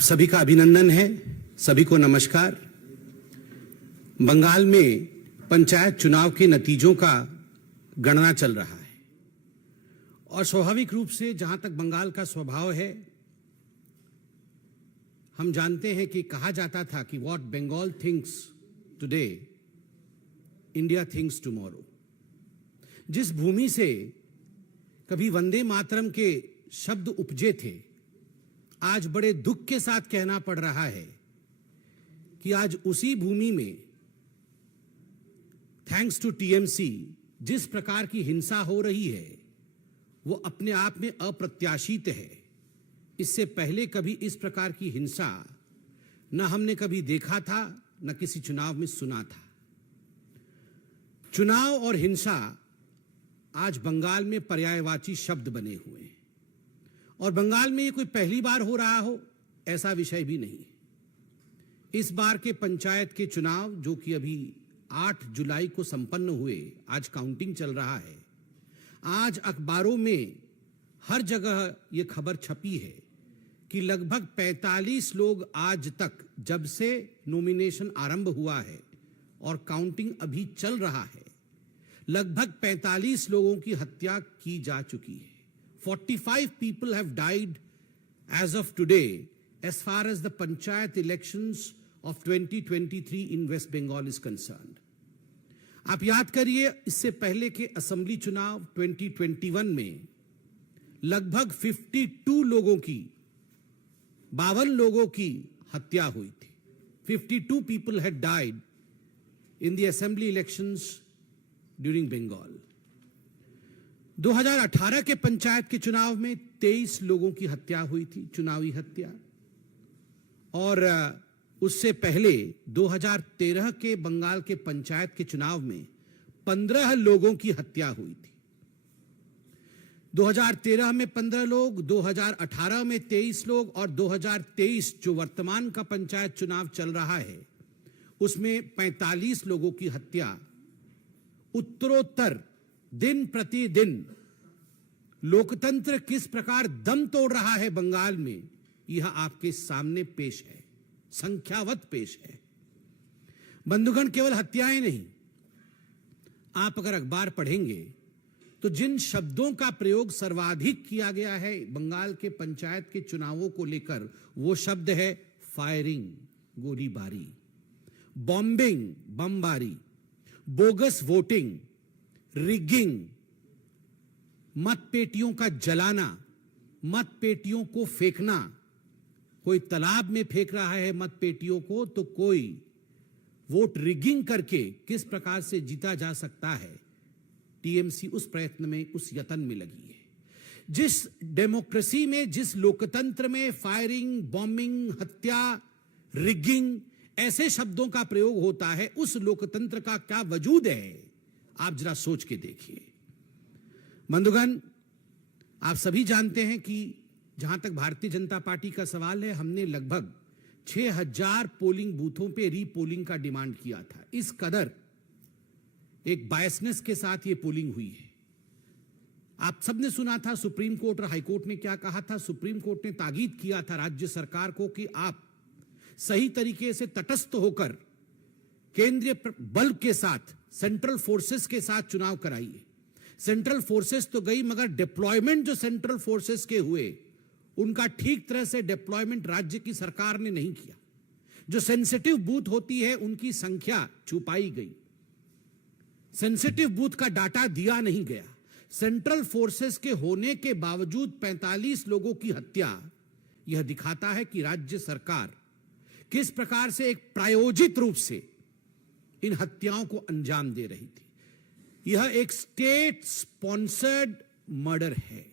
आप सभी का अभिनंदन है, सभी को नमस्कार। बंगाल में पंचायत चुनाव के नतीजों का गणना चल रहा है और स्वाभाविक रूप से जहां तक बंगाल का स्वभाव है, हम जानते हैं कि कहा जाता था कि what Bengal thinks today India thinks tomorrow. जिस भूमि से कभी वंदे मातरम के शब्द उपजे थे, आज बड़े दुख के साथ कहना पड़ रहा है कि आज उसी भूमि में थैंक्स टू टीएमसी जिस प्रकार की हिंसा हो रही है वो अपने आप में अप्रत्याशित है। इससे पहले कभी इस प्रकार की हिंसा न हमने कभी देखा था, न किसी चुनाव में सुना था। चुनाव और हिंसा आज बंगाल में पर्यायवाची शब्द बने हुए हैं और बंगाल में ये कोई पहली बार हो रहा हो ऐसा विषय भी नहीं है। इस बार के पंचायत के चुनाव जो कि अभी 8 जुलाई को संपन्न हुए, आज काउंटिंग चल रहा है। आज अखबारों में हर जगह ये खबर छपी है कि लगभग 45 लोग आज तक, जब से नॉमिनेशन आरंभ हुआ है और काउंटिंग अभी चल रहा है, लगभग 45 लोगों की हत्या की जा चुकी है। 45 people have died as of today as far as the panchayat elections of 2023 in West Bengal is concerned. आप याद करिए, इससे पहले के असेंबली चुनाव 2021 में लगभग 52 लोगों की, 52 लोगों की हत्या हुई थी। 52 people had died in the assembly elections during Bengal. 2018 के पंचायत के चुनाव में 23 लोगों की हत्या हुई थी, चुनावी हत्या। और उससे पहले 2013 के बंगाल के पंचायत के चुनाव में 15 लोगों की हत्या हुई थी। 2013 में 15 लोग, 2018 में 23 लोग और 2023 जो वर्तमान का पंचायत चुनाव चल रहा है उसमें 45 लोगों की हत्या। उत्तरोत्तर दिन प्रतिदिन लोकतंत्र किस प्रकार दम तोड़ रहा है बंगाल में, यह आपके सामने पेश है, संख्यावत पेश है। बंधुगण, केवल हत्याएं नहीं, आप अगर अखबार पढ़ेंगे तो जिन शब्दों का प्रयोग सर्वाधिक किया गया है बंगाल के पंचायत के चुनावों को लेकर, वो शब्द है फायरिंग, गोलीबारी, बॉम्बिंग, बमबारी, बोगस वोटिंग, रिगिंग, मतपेटियों का जलाना, मतपेटियों को फेंकना। कोई तालाब में फेंक रहा है मतपेटियों को, तो कोई वोट रिगिंग करके किस प्रकार से जीता जा सकता है, टीएमसी उस प्रयत्न में, उस यत्न में लगी है। जिस डेमोक्रेसी में, जिस लोकतंत्र में फायरिंग, बॉम्बिंग, हत्या, रिगिंग ऐसे शब्दों का प्रयोग होता है, उस लोकतंत्र का क्या वजूद है, आप जरा सोच के देखिए। बंधुगण, आप सभी जानते हैं कि जहां तक भारतीय जनता पार्टी का सवाल है, हमने लगभग 6000 पोलिंग बूथों पे रीपोलिंग का डिमांड किया था। इस कदर एक बायसनेस के साथ ये पोलिंग हुई है। आप सबने सुना था सुप्रीम कोर्ट और हाई कोर्ट ने क्या कहा था। सुप्रीम कोर्ट ने ताकीद किया था राज्य सरकार को कि आप सही तरीके से तटस्थ होकर केंद्रीय बल के साथ, सेंट्रल फोर्सेस के साथ चुनाव कराइए। सेंट्रल फोर्सेस तो गई, मगर डिप्लॉयमेंट जो सेंट्रल फोर्सेस के हुए उनका ठीक तरह से डिप्लॉयमेंट राज्य की सरकार ने नहीं किया। जो सेंसिटिव बूथ होती है उनकी संख्या छुपाई गई, सेंसिटिव बूथ का डाटा दिया नहीं गया। सेंट्रल फोर्सेस के होने के बावजूद 45 लोगों की हत्या, यह दिखाता है कि राज्य सरकार किस प्रकार से एक प्रायोजित रूप से इन हत्याओं को अंजाम दे रही थी। यह एक स्टेट स्पॉन्सर्ड मर्डर है।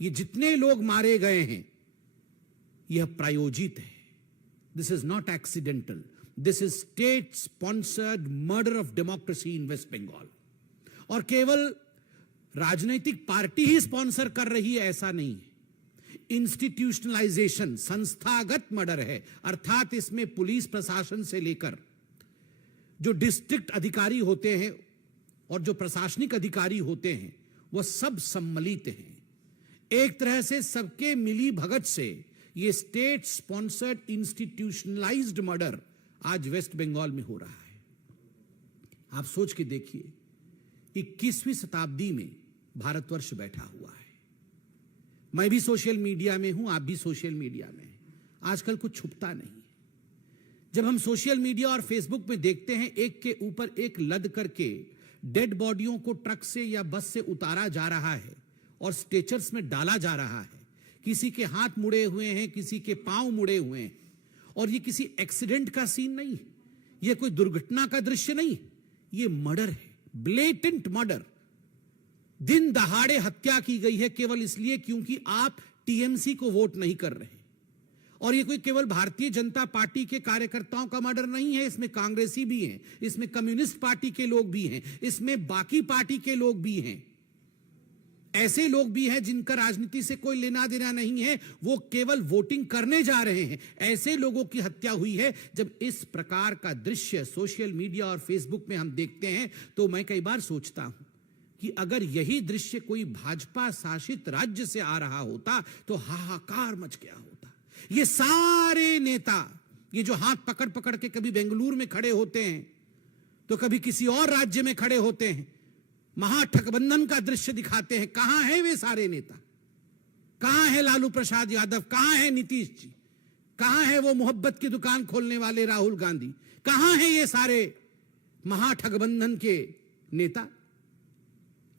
ये जितने लोग मारे गए हैं यह प्रायोजित है। This is not accidental, this is state sponsored murder of democracy in West Bengal. और केवल राजनीतिक पार्टी ही स्पॉन्सर कर रही है ऐसा नहीं है। इंस्टीट्यूशनलाइजेशन, संस्थागत मर्डर है, अर्थात इसमें पुलिस प्रशासन से लेकर जो डिस्ट्रिक्ट अधिकारी होते हैं और जो प्रशासनिक अधिकारी होते हैं वह सब सम्मिलित हैं। एक तरह से सबके मिली भगत से ये स्टेट स्पॉन्सर्ड इंस्टीट्यूशनलाइज्ड मर्डर आज वेस्ट बंगाल में हो रहा है। आप सोच के देखिए, 21वीं शताब्दी में भारतवर्ष बैठा हुआ है। मैं भी सोशल मीडिया में हूं, आप भी सोशल मीडिया में हैं। आजकल कुछ छुपता नहीं। जब हम सोशल मीडिया और फेसबुक में देखते हैं एक के ऊपर एक लद करके डेड बॉडियों को ट्रक से या बस से उतारा जा रहा है और स्ट्रेचर्स में डाला जा रहा है, किसी के हाथ मुड़े हुए हैं, किसी के पांव मुड़े हुए हैं, और ये किसी एक्सीडेंट का सीन नहीं है, ये कोई दुर्घटना का दृश्य नहीं है, ये मर्डर है, ब्लेटेंट मर्डर। दिन दहाड़े हत्या की गई है केवल इसलिए क्योंकि आप टीएमसी को वोट नहीं कर रहे। और ये कोई केवल भारतीय जनता पार्टी के कार्यकर्ताओं का मर्डर नहीं है, इसमें कांग्रेसी भी हैं, इसमें कम्युनिस्ट पार्टी के लोग भी हैं, इसमें बाकी पार्टी के लोग भी हैं, ऐसे लोग भी हैं जिनका राजनीति से कोई लेना देना नहीं है, वो केवल वोटिंग करने जा रहे हैं। ऐसे लोगों की हत्या हुई है। जब इस प्रकार का दृश्य सोशल मीडिया और फेसबुक में हम देखते हैं तो मैं कई बार सोचता हूं कि अगर यही दृश्य कोई भाजपा शासित राज्य से आ रहा होता तो हाहाकार मच गया होता। ये सारे नेता, ये जो हाथ पकड़ पकड़ के कभी बेंगलुरु में खड़े होते हैं तो कभी किसी और राज्य में खड़े होते हैं, महागठबंधन का दृश्य दिखाते हैं। कहां है वे सारे नेता? कहां है लालू प्रसाद यादव? कहां है नीतीश जी? कहां है वो मोहब्बत की दुकान खोलने वाले राहुल गांधी? कहां है ये सारे महागठबंधन के नेता?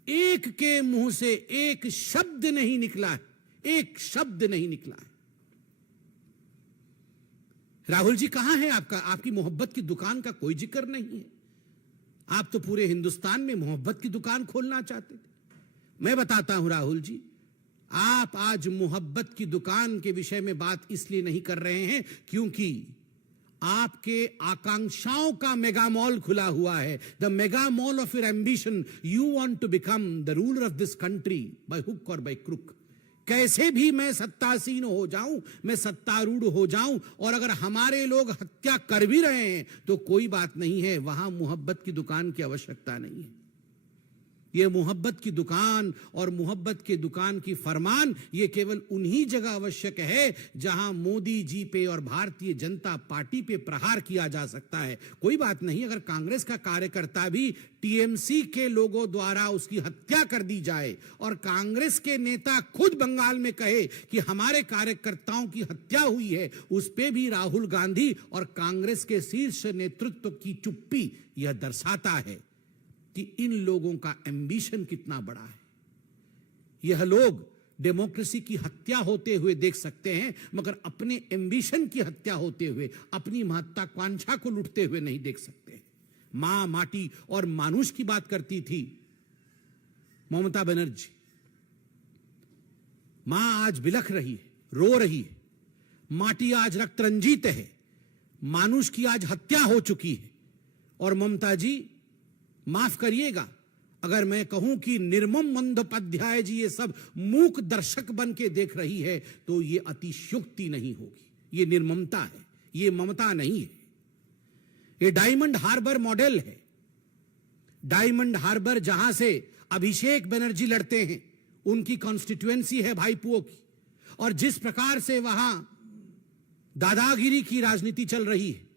एक के मुंह से एक शब्द नहीं निकला है, एक शब्द नहीं निकला है। राहुल जी कहां है आपका? आपकी मोहब्बत की दुकान का कोई जिक्र नहीं है। आप तो पूरे हिंदुस्तान में मोहब्बत की दुकान खोलना चाहते थे। मैं बताता हूं राहुल जी, आप आज मोहब्बत की दुकान के विषय में बात इसलिए नहीं कर रहे हैं क्योंकि आपके आकांक्षाओं का मेगा मॉल खुला हुआ है। The mega mall of your ambition. You want to become the ruler of this country by hook और बाय क्रुक। कैसे भी मैं सत्तासीन हो जाऊं, मैं सत्तारूढ़ हो जाऊं, और अगर हमारे लोग हत्या कर भी रहे हैं तो कोई बात नहीं है, वहां मोहब्बत की दुकान की आवश्यकता नहीं है। ये मोहब्बत की दुकान और मोहब्बत की दुकान की फरमान ये केवल उन्हीं जगह आवश्यक है जहां मोदी जी पे और भारतीय जनता पार्टी पे प्रहार किया जा सकता है। कोई बात नहीं अगर कांग्रेस का कार्यकर्ता भी टीएमसी के लोगों द्वारा उसकी हत्या कर दी जाए और कांग्रेस के नेता खुद बंगाल में कहे कि हमारे कार्यकर्ताओं की हत्या हुई है, उस पे भी राहुल गांधी और कांग्रेस के शीर्ष नेतृत्व की चुप्पी यह दर्शाता है कि इन लोगों का एम्बिशन कितना बड़ा है। यह लोग डेमोक्रेसी की हत्या होते हुए देख सकते हैं मगर अपने एम्बिशन की हत्या होते हुए, अपनी महत्वाकांक्षा को लुटते हुए नहीं देख सकते। मां, माटी और मानुष की बात करती थी ममता बनर्जी। मां आज बिलख रही है, रो रही है, माटी आज रक्त रंजित है, मानुष की आज हत्या हो चुकी है। और ममता जी माफ करिएगा अगर मैं कहूं कि निर्मम बंदोपाध्याय जी ये सब मूक दर्शक बन के देख रही है तो ये अतिशयोक्ति नहीं होगी। ये निर्ममता है, ये ममता नहीं है। ये डायमंड हार्बर मॉडल है। डायमंड हार्बर जहां से अभिषेक बनर्जी लड़ते हैं, उनकी कॉन्स्टिट्यूएंसी है भाईपुओं की, और जिस प्रकार से वहां दादागिरी की राजनीति चल रही है,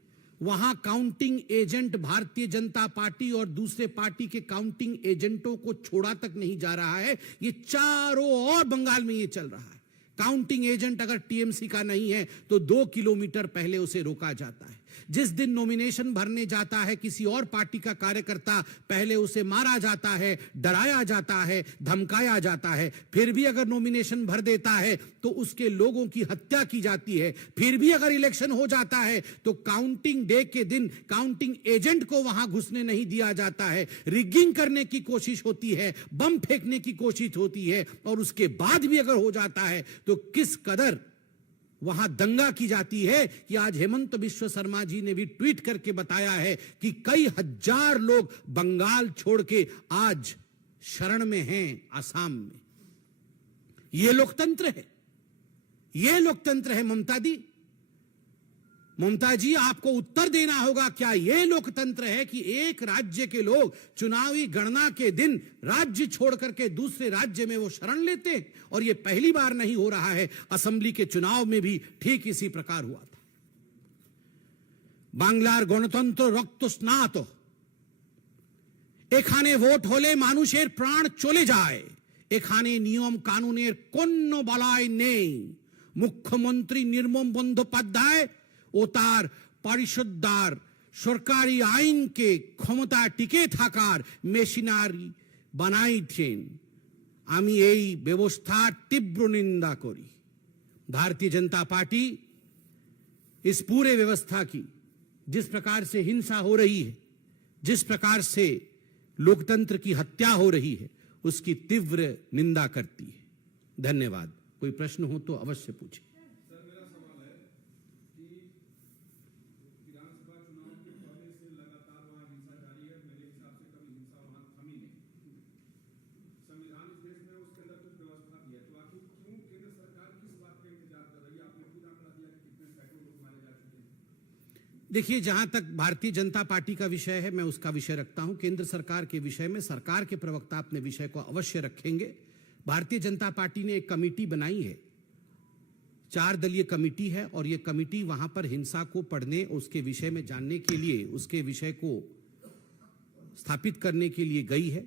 वहां counting agent Bharatiya Janata party और दूसरे पार्टी के काउंटिंग एजेंटों को छोड़ा तक नहीं जा रहा है। ये चारों ओर बंगाल में ये चल रहा है। काउंटिंग एजेंट अगर टीएमसी का नहीं है तो 2 किलोमीटर पहले उसे रोका जाता है। जिस दिन नॉमिनेशन भरने जाता है किसी और पार्टी का कार्यकर्ता, पहले उसे मारा जाता है, डराया जाता है, धमकाया जाता है। फिर भी अगर नॉमिनेशन भर देता है तो उसके लोगों की हत्या की जाती है। फिर भी अगर इलेक्शन हो जाता है तो काउंटिंग डे के दिन काउंटिंग एजेंट को वहां घुसने नहीं दिया जाता है। रिगिंग करने की कोशिश होती है, बम फेंकने की कोशिश होती है, और उसके बाद भी अगर हो जाता है तो किस कदर वहां दंगा की जाती है कि आज हेमंत बिश्व शर्मा जी ने भी ट्वीट करके बताया है कि कई हजार लोग बंगाल छोड़ के आज शरण में हैं आसाम में। यह लोकतंत्र है, यह लोकतंत्र है ममता दी। ममता जी, आपको उत्तर देना होगा, क्या यह लोकतंत्र है कि एक राज्य के लोग चुनावी गणना के दिन राज्य छोड़ करके दूसरे राज्य में वो शरण लेते हैं? और यह पहली बार नहीं हो रहा है, असेंबली के चुनाव में भी ठीक इसी प्रकार हुआ था। বাংলার গণতন্ত্র রক্ত স্নাত, এখানে ভোট হলে মানুষের প্রাণ চলে যায়, এখানে নিয়ম কানুনের কোনো বলয় নেই। মুখ্যমন্ত্রী নির্মম বন্দ্যোপাধ্যায় ও তার পরিষদদার সরকারি আইনকে ক্ষমতা টিকে থাকার মেশিনারি বানাইছেন। আমি এই ব্যবস্থার তীব্র নিন্দা করি। भारतीय जनता पार्टी इस पूरे व्यवस्था की, जिस प्रकार से हिंसा हो रही है, जिस प्रकार से लोकतंत्र की हत्या हो रही है, उसकी तीव्र निंदा करती है। धन्यवाद। कोई प्रश्न हो तो अवश्य पूछें। सर, मेरा सवाल है कि विधानसभा चुनाव के पहले से लगातार वहां हिंसा जारी है। मेरे हिसाब से कभी हिंसा वहां थमी नहीं। संविधान इस देश में उसके अंदर कुछ व्यवस्था भी है, तो आखिर क्यों केंद्र सरकार किस बात का इंतजार कर रही है? आपने खुद आंकड़ा दिया कि कितने सैकड़ों लोग मारे जा चुके हैं। देखिए, जहां तक भारतीय जनता पार्टी का विषय है, मैं उसका विषय रखता हूं। केंद्र सरकार के विषय में सरकार के प्रवक्ता अपने विषय को अवश्य रखेंगे। भारतीय जनता पार्टी ने एक कमेटी बनाई है, 4 दलीय कमेटी है, और यह कमेटी वहां पर हिंसा को पढ़ने, उसके विषय में जानने के लिए, उसके विषय को स्थापित करने के लिए गई है।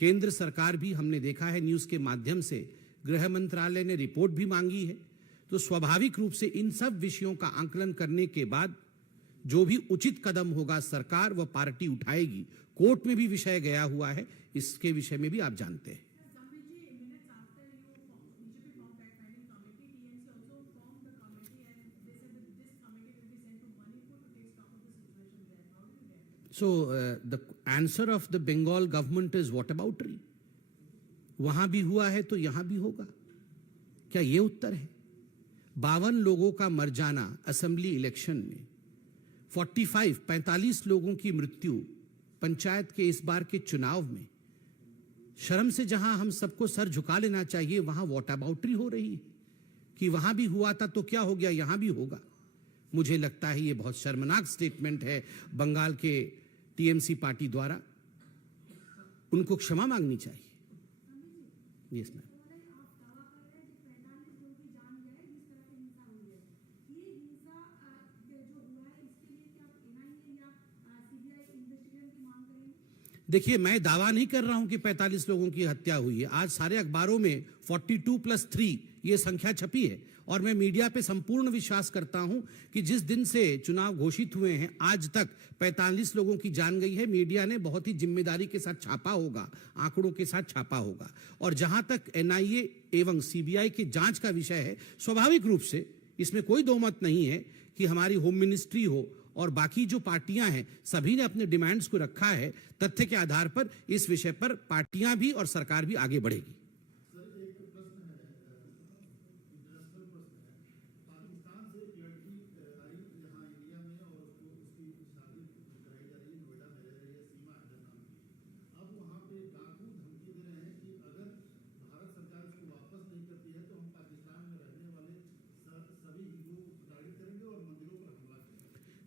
केंद्र सरकार भी, हमने देखा है न्यूज के माध्यम से, गृह मंत्रालय ने रिपोर्ट भी मांगी है। तो स्वाभाविक रूप से इन सब विषयों का आंकलन करने के बाद जो भी उचित कदम होगा सरकार व पार्टी उठाएगी। कोर्ट में भी विषय गया हुआ है, इसके विषय में भी आप जानते हैं। So the answer of the Bengal government is whataboutery. वहां भी हुआ है तो यहां भी होगा, क्या ये उत्तर है? 52 लोगों का मर जाना असेंबली इलेक्शन में, 45 लोगों की मृत्यु पंचायत के इस बार के चुनाव में, शर्म से जहां हम सबको सर झुका लेना चाहिए, वहां वॉटअबाउटरी हो रही है कि वहां भी हुआ था तो क्या हो गया, यहां भी होगा। मुझे लगता है ये बहुत शर्मनाक स्टेटमेंट है बंगाल के टीएमसी पार्टी द्वारा। उनको क्षमा मांगनी चाहिए। Yes ma'am. देखिए, मैं दावा नहीं कर रहा हूं कि 45 लोगों की हत्या हुई है। आज सारे अखबारों में 42+3 ये संख्या छपी है, और मैं मीडिया पे संपूर्ण विश्वास करता हूं कि जिस दिन से चुनाव घोषित हुए हैं आज तक 45 लोगों की जान गई है। मीडिया ने बहुत ही जिम्मेदारी के साथ छापा होगा, आंकड़ों के साथ छापा होगा। और जहां तक एनआईए एवं सीबीआई की जांच का विषय है, स्वाभाविक रूप से इसमें कोई दो मत नहीं है कि हमारी होम मिनिस्ट्री हो और बाकी जो पार्टियां हैं, सभी ने अपने डिमांड्स को रखा है। तथ्य के आधार पर इस विषय पर पार्टियां भी और सरकार भी आगे बढ़ेगी।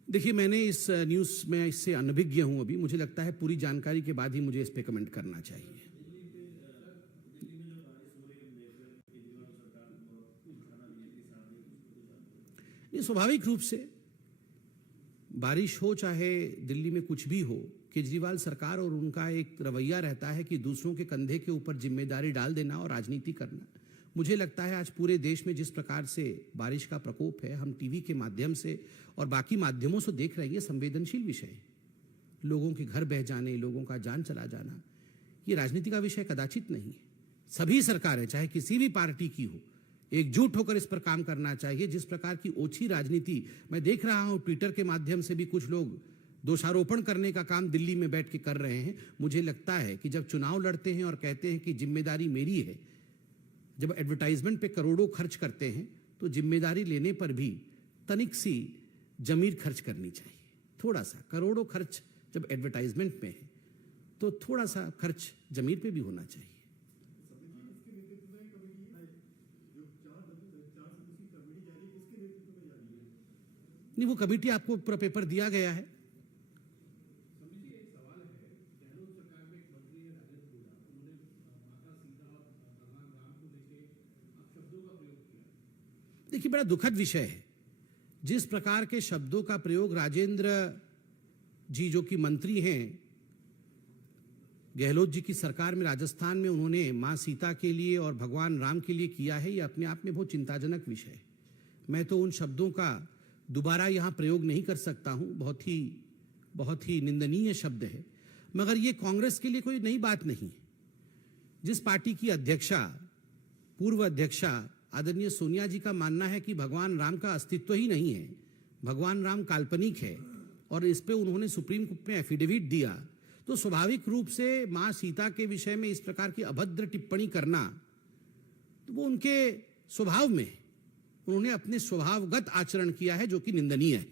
देखिए, मैंने इस न्यूज़ में इससे अनभिज्ञ हूं अभी। मुझे लगता है पूरी जानकारी के बाद ही मुझे इस पे कमेंट करना चाहिए। ये स्वाभाविक रूप से बारिश हो चाहे दिल्ली में कुछ भी हो, केजरीवाल सरकार और उनका एक रवैया रहता है कि दूसरों के कंधे के ऊपर जिम्मेदारी डाल देना और राजनीति करना। मुझे लगता है आज पूरे देश में जिस प्रकार से बारिश का प्रकोप है, हम टीवी के माध्यम से और बाकी माध्यमों से देख रहे हैं, ये संवेदनशील विषय है। लोगों के घर बह जाने, लोगों का जान चला जाना, ये राजनीति का विषय कदाचित नहीं है। सभी सरकारें, चाहे किसी भी पार्टी की हो, एकजुट होकर इस पर काम करना चाहिए। जिस प्रकार की ओछी राजनीति मैं देख रहा हूं, ट्विटर के माध्यम से भी कुछ लोग दोषारोपण करने का काम दिल्ली में बैठ के कर रहे हैं। मुझे लगता है कि जब चुनाव लड़ते हैं और कहते हैं कि जिम्मेदारी मेरी है, जब एडवर्टाइजमेंट पे करोड़ों खर्च करते हैं, तो जिम्मेदारी लेने पर भी तनिक सी जमीर खर्च करनी चाहिए। थोड़ा सा करोड़ों खर्च जब एडवर्टाइजमेंट में है, तो थोड़ा सा खर्च जमीर पे भी होना चाहिए। नहीं, वो कमेटी आपको पूरा पेपर दिया गया है। देखिए, बड़ा दुखद विषय है जिस प्रकार के शब्दों का प्रयोग राजेंद्र जी, जो कि मंत्री हैं गहलोत जी की सरकार में राजस्थान में, उन्होंने मां सीता के लिए और भगवान राम के लिए किया है, ये अपने आप में बहुत चिंताजनक विषय है। मैं तो उन शब्दों का दोबारा यहाँ प्रयोग नहीं कर सकता हूँ, बहुत ही निंदनीय शब्द है। मगर ये कांग्रेस के लिए कोई नई बात नहीं। जिस पार्टी की अध्यक्षा, पूर्व अध्यक्षा आदरणीय सोनिया जी का मानना है कि भगवान राम का अस्तित्व ही नहीं है, भगवान राम काल्पनिक है, और इस पे उन्होंने सुप्रीम कोर्ट में एफिडेविट दिया, तो स्वाभाविक रूप से मां सीता के विषय में इस प्रकार की अभद्र टिप्पणी करना, तो वो उनके स्वभाव में, उन्होंने अपने स्वभावगत आचरण किया है जो कि निंदनीय है।